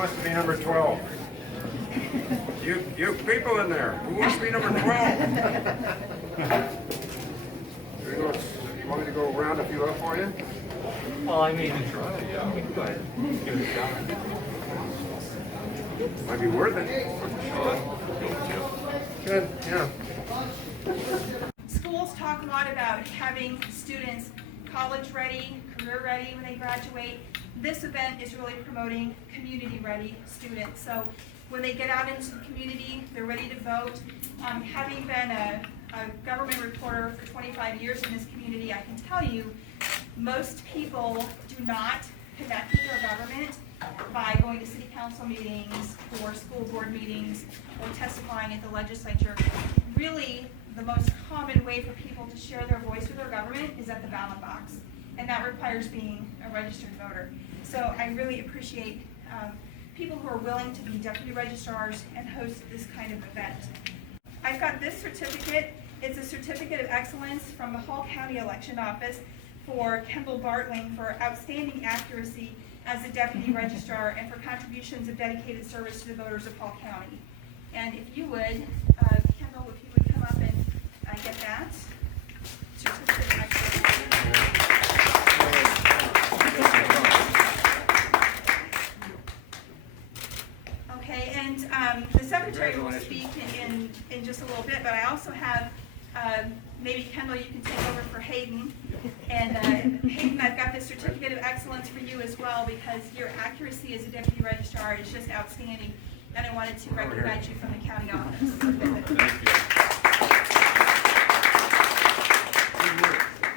wants to be number 12? You people in there, who wants to be number 12? You want me to go round a few up for you? Well, I mean, try, yeah, we can go ahead and give it a shot. Might be worth it. Good, yeah. Schools talk a lot about having students college ready, career ready when they graduate. This event is really promoting community ready students. So when they get out into the community, they're ready to vote. Having been a government reporter for 25 years in this community, I can tell you most people do not connect with their government by going to city council meetings or school board meetings or testifying at the legislature. Really, the most common way for people to share their voice with their government is at the ballot box, and that requires being a registered voter. So I really appreciate people who are willing to be deputy registrars and host this kind of event. I've got this certificate. It's a certificate of excellence from the Hall County Election Office for Kendall Bartling for outstanding accuracy as a deputy registrar and for contributions of dedicated service to the voters of Hall County. And if you would, Kendall, if you would come up and get that certificate of excellence. Okay, and the secretary will speak in just a little bit, but I also have, maybe Kendall, you can take over for Hayden. And Hayden, I've got this certificate of excellence for you as well because your accuracy as a deputy registrar is just outstanding. And I wanted to recognize you from the county office. Thank you.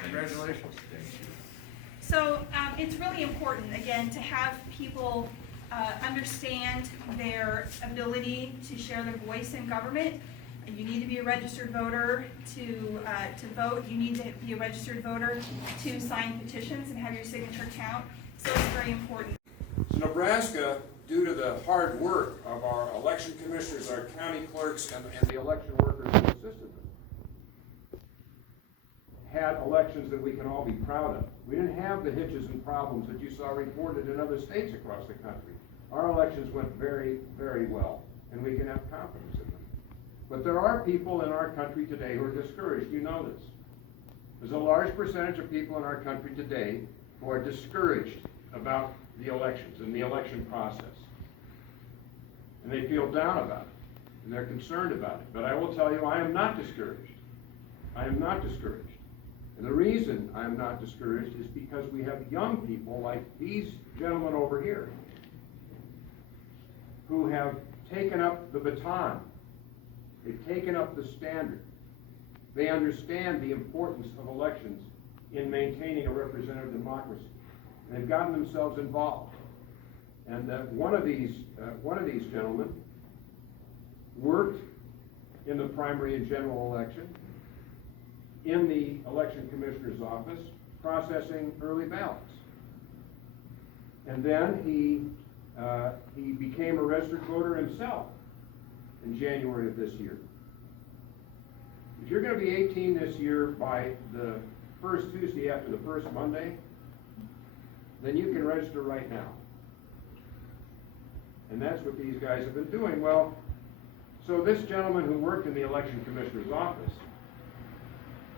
Congratulations. Thank you. So it's really important, again, to have people understand their ability to share their voice in government. You need to be a registered voter to vote. You need to be a registered voter to sign petitions and have your signature count. So it's very important. So Nebraska, due to the hard work of our election commissioners, our county clerks, and the election workers who assisted them, had elections that we can all be proud of. We didn't have the hitches and problems that you saw reported in other states across the country. Our elections went very, very well, and we can have confidence in them. But there are people in our country today who are discouraged. You know this. There's a large percentage of people in our country today who are discouraged about the elections and the election process. And they feel down about it, and they're concerned about it. But I will tell you, I am not discouraged. I am not discouraged. And the reason I am not discouraged is because we have young people like these gentlemen over here who have taken up the baton. They've taken up the standard. They understand the importance of elections in maintaining a representative democracy. And they've gotten themselves involved. And one of these gentlemen worked in the primary and general election in the election commissioner's office processing early ballots. And then he became a registered voter himself in January of this year. If you're going to be 18 this year by the first Tuesday after the first Monday, then you can register right now. And that's what these guys have been doing. Well, so this gentleman who worked in the election commissioner's office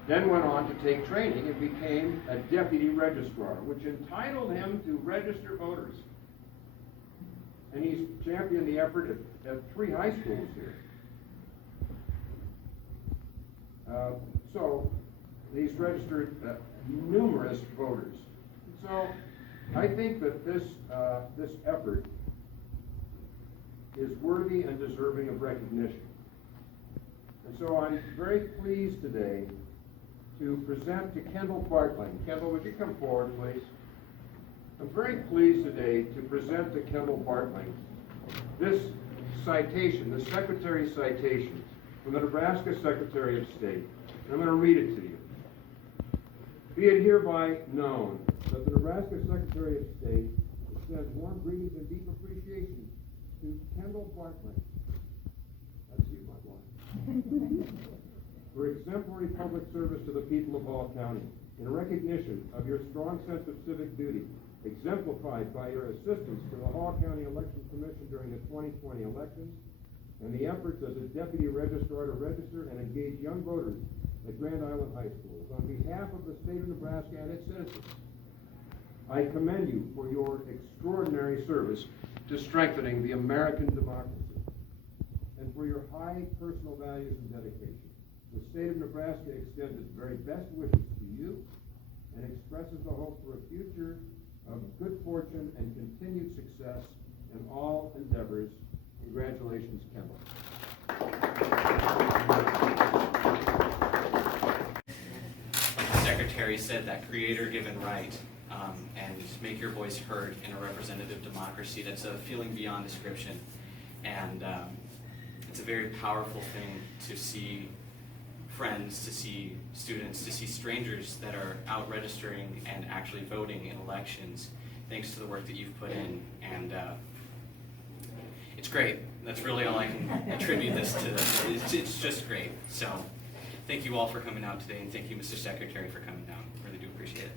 then went on to take training and became a deputy registrar, which entitled him to register voters. And he's championed the effort at 3 high schools here. So he's registered numerous voters. So I think that this effort is worthy and deserving of recognition. And so I'm very pleased today to present to Kendall Bartling. Kendall, would you come forward, please? I'm very pleased today to present to Kendall Bartling this citation, the Secretary's citation from the Nebraska Secretary of State. And I'm going to read it to you. Be it hereby known that the Nebraska Secretary of State extends warm greetings and deep appreciation to Kendall Bartling. That's you, my boy. For exemplary public service to the people of Hall County, in recognition of your strong sense of civic duty exemplified by your assistance to the Hall County Election Commission during the 2020 elections, and the efforts as a deputy registrar to register and engage young voters at Grand Island High Schools. On behalf of the state of Nebraska and its citizens, I commend you for your extraordinary service to strengthening the American democracy and for your high personal values and dedication. The state of Nebraska extends its very best wishes to you and expresses the hope for a future of good fortune and continued success in all endeavors. Congratulations, Kendall. Like the Secretary said, that creator-given right, and make your voice heard in a representative democracy, that's a feeling beyond description. And it's a very powerful thing to see friends, to see students, to see strangers that are out registering and actually voting in elections, thanks to the work that you've put in. And it's great. That's really all I can attribute this to. It's just great. So thank you all for coming out today, and thank you, Mr. Secretary, for coming down. Really do appreciate it.